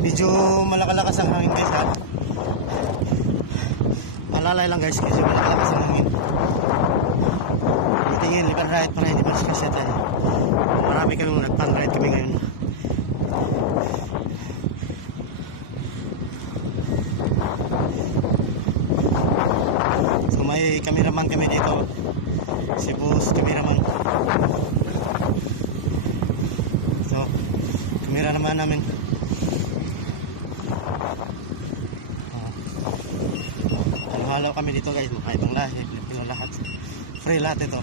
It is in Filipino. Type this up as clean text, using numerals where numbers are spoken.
Medyo malakalakas ang hangin guys ha. Malalay lang guys kasi malakalakas ang hangin. Tingin, liban ride pa rin, liban kasi tayo. Marami kami nagpan ride kami ngayon. So may cameraman kami dito. Si boss cameraman. So, camera naman namin. Halo-halo kami dito guys, mga ibang lahi, lahat. Free lahat ito.